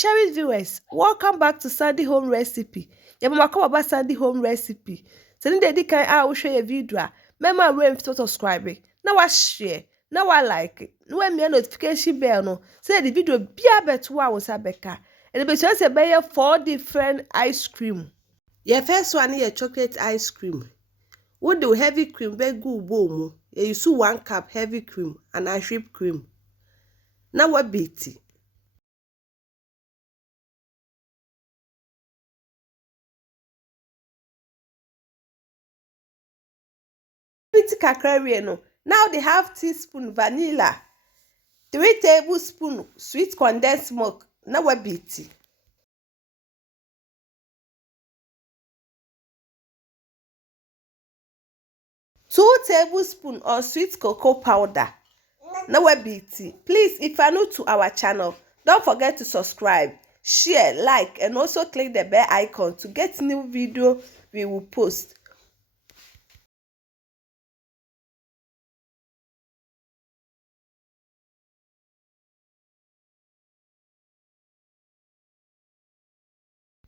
cherished viewers, welcome back to Sandy Home Recipe. Your mama come about Sandy Home Recipe. Send the can I will share a video. Mama will subscribe. Now I share. Now I like it. No me notification bell no. Say the video be a better one was Abeka. And the best say 4 different ice cream. Your first one is chocolate ice cream. What do heavy cream be good boom? You use 1 cup heavy cream and a whipped cream. Now what beat it? Kakra no. Now they have teaspoon vanilla, 3 tablespoons sweet condensed milk. Now what beat? 2 tablespoons of sweet cocoa powder. Now what beat? Please, if you are new to our channel, don't forget to subscribe, share, like, and also click the bell icon to get new video we will post.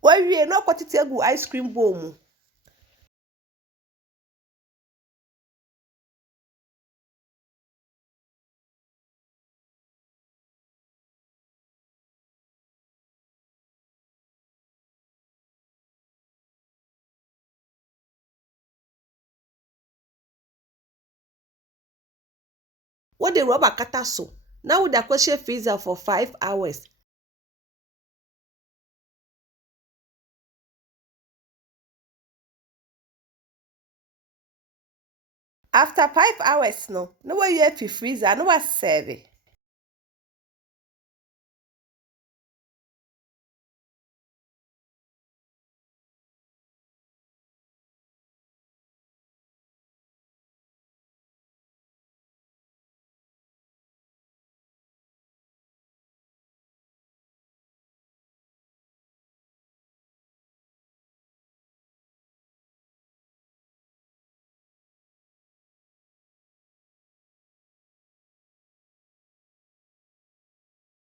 When we no put it ice cream bowl. What the rubber cutter so? Now with the question freezer for 5 hours. After 5 hours no what you have to freezer, no what serve it.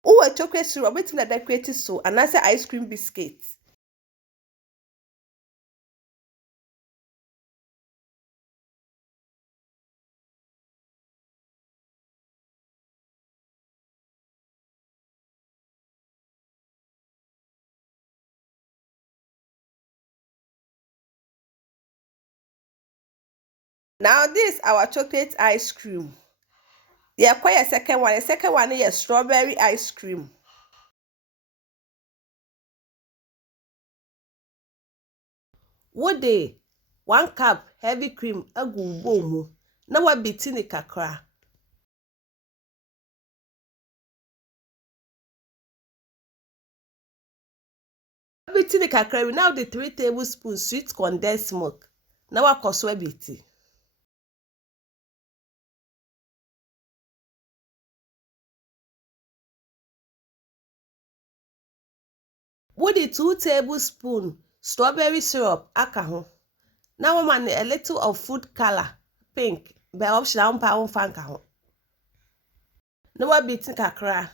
Oh, a chocolate syrup, wait till decorate so, and I say ice cream biscuits. Now this our chocolate ice cream. Yeah, quite a second one. The second one is strawberry ice cream. What day? 1 cup heavy cream agu bomu. Now what bitini kakra. Bitini kakra. Now the 3 tablespoons sweet condensed milk. Now what koswe biti. With the 2 tablespoons strawberry syrup akaho. Now man a little of food color pink. By option pound fanka. Now what biti kakra.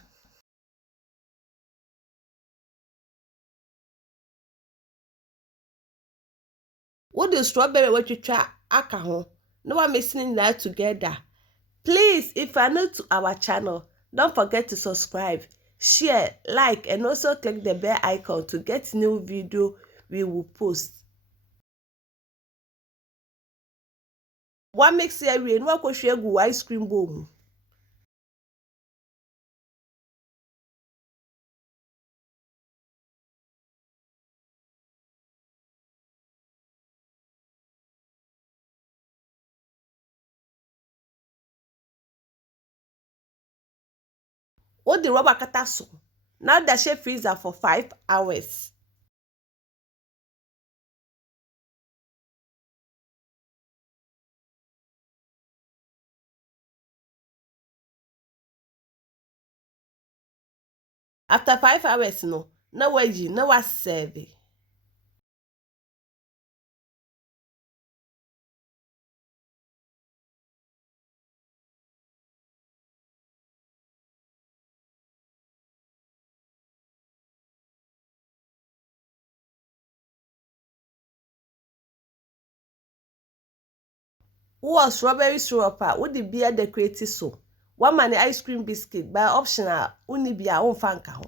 What the strawberry what you try akaho. Now what mixing that together. Please, if you are new to our channel, don't forget to subscribe, share, like, and also click the bell icon to get new video we will post. What makes you real? What could share go ice cream bowl? What the rubber cutter so? Now the chef freezer for 5 hours. After 5 hours, no, now what you know what serve it. Who strawberry syrup with the beer decorate so. One man ice cream biscuit by optional uni be our own fanka ho.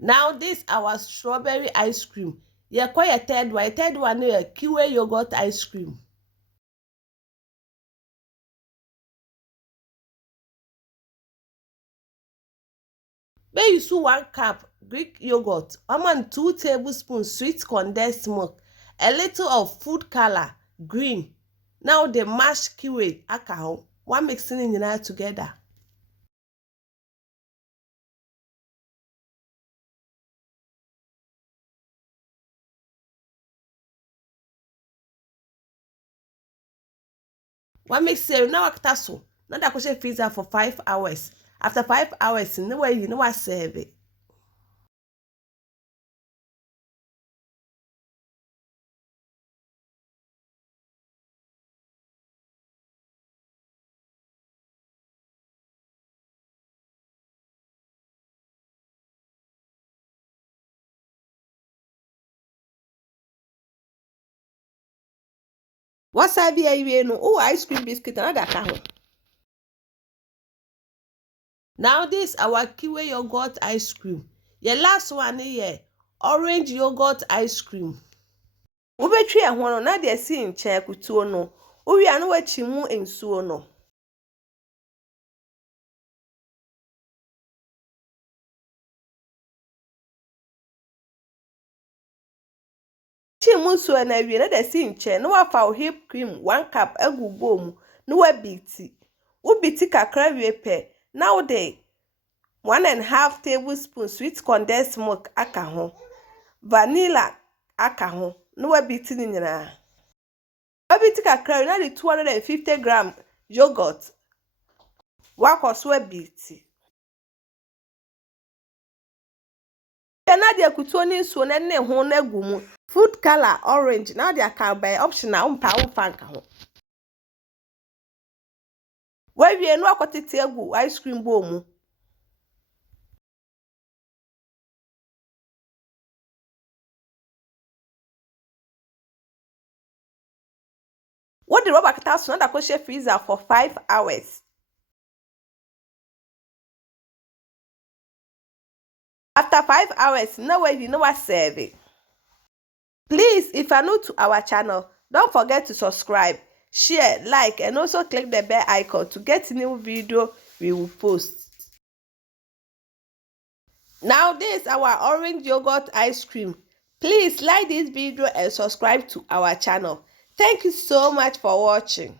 Now this our strawberry ice cream. Yeah, quite a third one. A third one is Kiwi yogurt ice cream. May use 1 cup Greek yogurt, 2 tablespoons sweet condensed milk, a little of food color green. Now the mashed kiwi aka ho. One mixing it together. One mix now after so. Now that question freezer for 5 hours. After 5 hours, no way you know what serve it. What's I be a no? Oh, ice cream biscuit and that ho. Now this our kiwi yogurt ice cream. Your last one here, orange yogurt ice cream. Wobɛtwi ɛho no na de asi nkyɛn kutuo no. Wowie no wakyi mu nsuo no. Kyi mu nsuo na wie na de asi nkyɛn na wafa whipped cream 1 cup agu bowl mu na wabiti. Wobiti kakra wie pɛ na wode 1.5 tablespoon sweet condensed milk aka ho. Vanilla aka ho. Na wabiti ni nyinaa. Wabiti kakra na de 250 gram yogurt. Wakɔso wabiti. Na de akutuo ni nsuo na ne ho na gu mu. Food color orange na de aka by optional umpa nka ho. Wawie no akotete agu ice cream bowl mu. What the rubber kata so na da kɔhye freezer for 5 hours. After 5 hours, no way you know what serve it. Please, if you are new to our channel, don't forget to subscribe, share, like, and also click the bell icon to get new video we will post. Now this is our orange yogurt ice cream. Please like this video and subscribe to our channel. Thank you so much for watching.